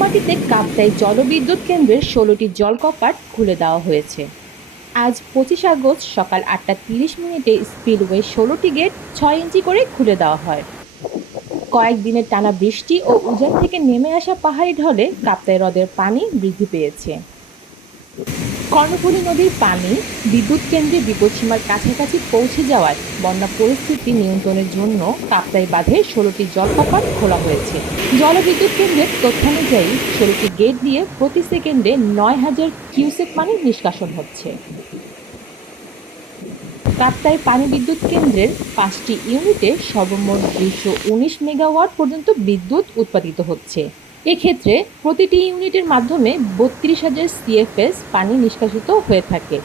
রাঙামাটিতে কাপ্তাই জলবিদ্যুৎ কেন্দ্রের ১৬টি জলকপাট খুলে দেওয়া হয়েছে। আজ ২৫ আগস্ট সকাল ৮টা ৩০ মিনিটে স্পিলওয়ে ১৬টি গেট ৬ ইঞ্চি করে খুলে দেওয়া হয়। কয়েকদিনের টানা বৃষ্টি ও উজান থেকে নেমে আসা পাহাড়ি ঢলে কাপ্তাই হ্রদের পানি বৃদ্ধি পেয়েছে। কর্ণফুলী নদীর পানি বিদ্যুৎ কেন্দ্রে বিপদসীমার কাছাকাছি পৌঁছে যাওয়ায় বন্যা পরিস্থিতি নিয়ন্ত্রণের জন্য কাপ্তাই বাঁধে ১৬টি জলকপাট খোলা হয়েছে। জলবিদ্যুৎ কেন্দ্রের তথ্যানুযায়ী ১৬টি গেট দিয়ে প্রতি সেকেন্ডে ৯,০০০ কিউসেক পানি নিষ্কাশন হচ্ছে। কাপ্তাই পানি বিদ্যুৎ কেন্দ্রের ৫টি ইউনিটে সর্বমোট ২১৯ মেগাওয়াট পর্যন্ত বিদ্যুৎ উৎপাদিত হচ্ছে। এক্ষেত্রে প্রতিটি ইউনিটের মাধ্যমে ৩২,০০০ সিএফএস পানি নিষ্কাশিত হয়ে থাকে।